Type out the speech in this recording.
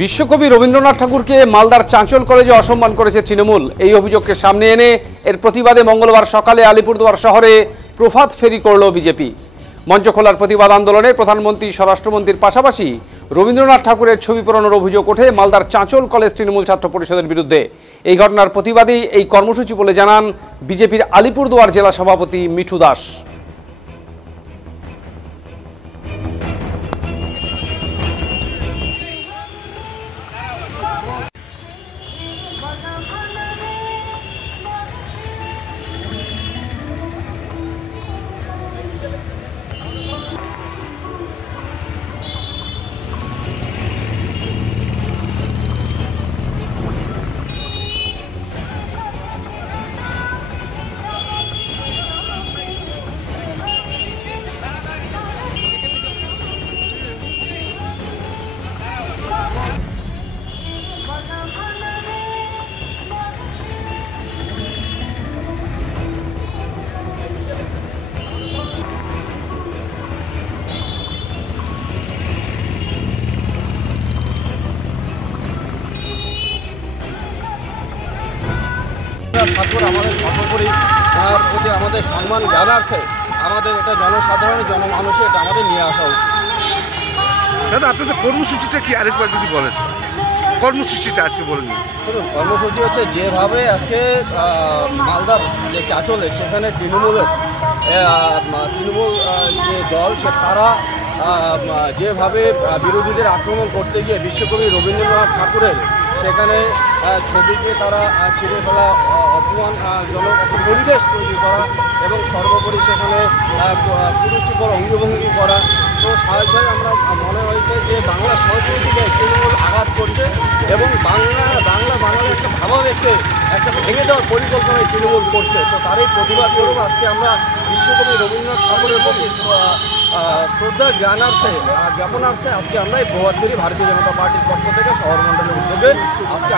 বিশ্বকবি রবীন্দ্রনাথ ঠাকুরকে মালদার চাঁচল কলেজে অসম্মান করেছে তৃণমূল। এই অভিযোগকে সামনে এনে এর প্রতিবাদে মঙ্গলবার সকালে আলিপুরদুয়ার শহরে প্রভাত ফেরি করল বিজেপি। মঞ্চ খোলার প্রতিবাদ আন্দোলনে প্রধানমন্ত্রী, স্বরাষ্ট্রমন্ত্রীর পাশাপাশি রবীন্দ্রনাথ ঠাকুরের ছবি পোড়ানোর অভিযোগ ওঠে মালদার চাঁচল কলেজ তৃণমূল ছাত্র পরিষদের বিরুদ্ধে। এই ঘটনার প্রতিবাদেই এই কর্মসূচি বলে জানান বিজেপির আলিপুরদুয়ার জেলা সভাপতি মিঠু দাস। ঠাকুর আমাদের সর্বোপরি প্রতি আমাদের সম্মান জানার্থে আমাদের এটা জনসাধারণ, জনমানুষে এটা আমাদের নিয়ে আসা উচিত। দাদা, আপনাদের কর্মসূচিটা কি আরেকবার যদি বলেন? কর্মসূচিটা আজকে বলেন। শুনুন, কর্মসূচি হচ্ছে যেভাবে আজকে মালদার যে চাঁচলে সেখানে তৃণমূল যে দল তারা যেভাবে বিরোধীদের আক্রমণ করতে গিয়ে বিশ্বকবি রবীন্দ্রনাথ ঠাকুরের সেখানে ছবিকে তারা ছিঁড়ে ফেলা, অপমানজনক একটা পরিবেশ তৈরি করা এবং সর্বোপরি সেখানে কুরুচিকর অঙ্গভঙ্গি করা, তো স্বাভাবিকভাবে আমরা মনে হয়েছে যে বাংলা সংস্কৃতিকে তৃণমূল আঘাত করছে এবং বাংলার একটা ভাবাবেগকে একটা ভেঙে দেওয়ার পরিকল্পনায় তৃণমূল করছে। তো তারই প্রতিবাদ স্বরূপ আজকে আমরা বিশ্বকবি রবীন্দ্রনাথ ঠাকুরের প্রতি শ্রদ্ধা জ্ঞাপনার্থে আজকে আমরা এই প্রভাত ফেরি ভারতীয় জনতা পার্টির পক্ষ থেকে শহর মণ্ডলের উদ্যোগে আজকে